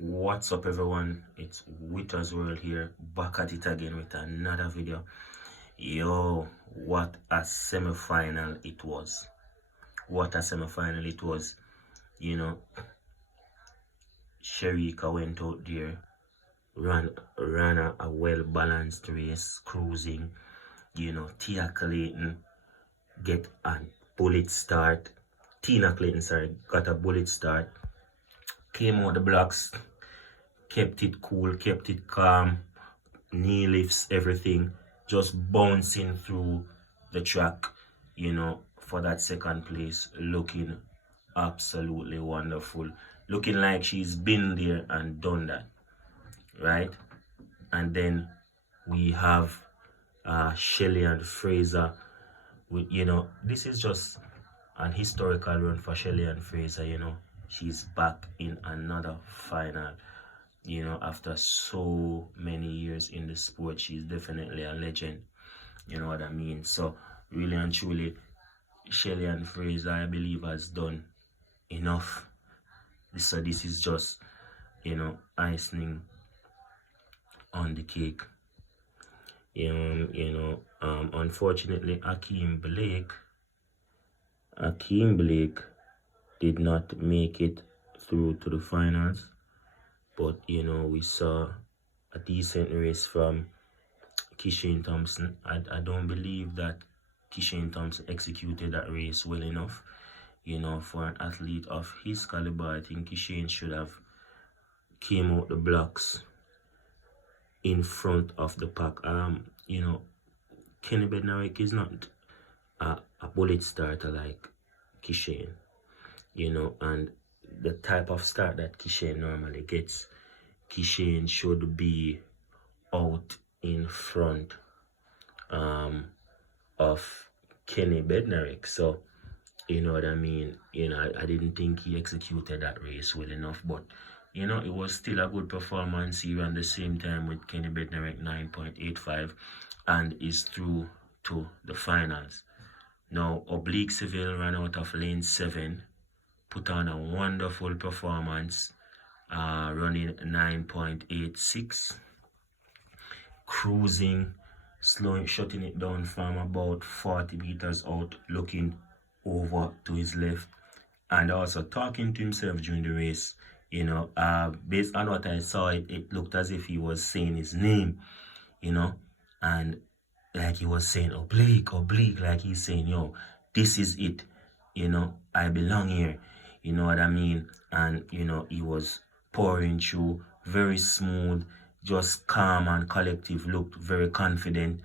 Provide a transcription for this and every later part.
What's up, everyone? It's Witter's World here, back at it again with another video. Yo, what a semi-final it was. What a semi-final it was. You know, Sherika went out there, ran a well-balanced race, cruising. Tia Clayton get a bullet start. Tina Clayton, sorry, got a bullet start. Came out the blocks, kept it cool, kept it calm, knee lifts, everything, just bouncing through the track, for that second place, looking absolutely wonderful, looking like she's been there and done that, right? And then we have Shelly and Fraser. This is just an historical run for Shelly and Fraser. She's back in another final. After so many years in the sport, she's definitely a legend. You know what I mean? So really and truly, Shelly and Fraser, I believe, has done enough. So this is just, icing on the cake. Unfortunately, Akeem Blake did not make it through to the finals. But, we saw a decent race from Kishane Thompson. I don't believe that Kishane Thompson executed that race well enough. For an athlete of his caliber, I think Kishane should have came out the blocks in front of the pack. Kenny Bednarik is not a bullet starter like Kishane, and the type of start that Kishane normally gets, Kishane should be out in front of Kenny Bednarik. So, you know what I mean? I didn't think he executed that race well enough, but it was still a good performance. He ran the same time with Kenny Bednarik, 9.85, and is through to the finals. Now, Oblique Seville ran out of lane 7, put on a wonderful performance, running 9.86, cruising, shutting it down from about 40 meters out, looking over to his left, and also talking to himself during the race. Based on what I saw, it looked as if he was saying his name, and like he was saying oblique, like he's saying, yo, this is it, I belong here, you know what I mean? And he was pouring through, very smooth, just calm and collective, looked very confident.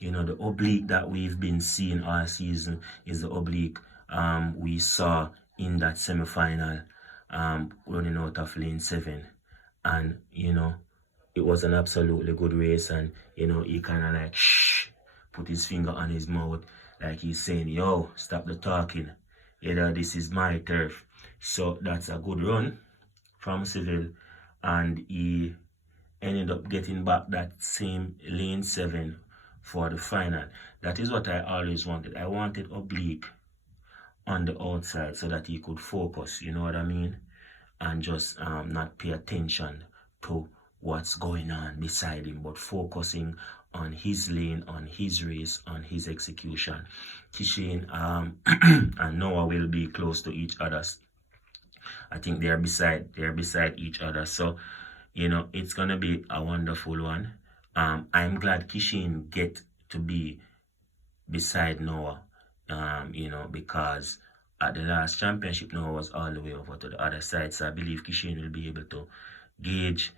The oblique that we've been seeing all season is the oblique we saw in that semi-final, running out of lane 7. And it was an absolutely good race, and he kind of like put his finger on his mouth, like he's saying, yo, stop the talking, this is my turf. So that's a good run from Seville, and he ended up getting back that same lane 7 for the final. That is what I always wanted. I wanted oblique on the outside so that he could focus, you know what I mean, and just not pay attention to what's going on beside him, but focusing on his lane, on his race, on his execution. Kishane and Noah will be close to each other. I think they're beside each other. So, it's gonna be a wonderful one. I'm glad Kishane get to be beside Noah, because at the last championship, Noah was all the way over to the other side. So I believe Kishane will be able to gauge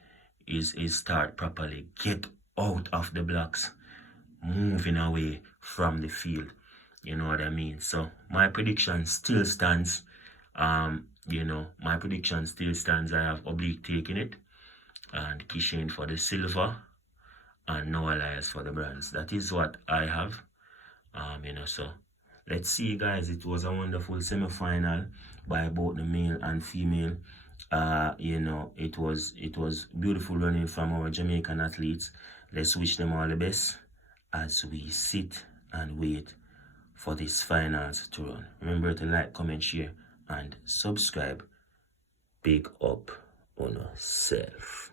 his start properly, get out of the blocks, moving away from the field. You know what I mean? So my prediction still stands. My prediction still stands. I have Oblique taking it, and Kishane for the silver, and Noah Elias for the bronze. That is what I have. So let's see, guys. It was a wonderful semi-final by both the male and female. It was beautiful running from our Jamaican athletes. Let's wish them all the best as we sit and wait for these finals to run. Remember to like, comment, share, and subscribe. Big up on us. self.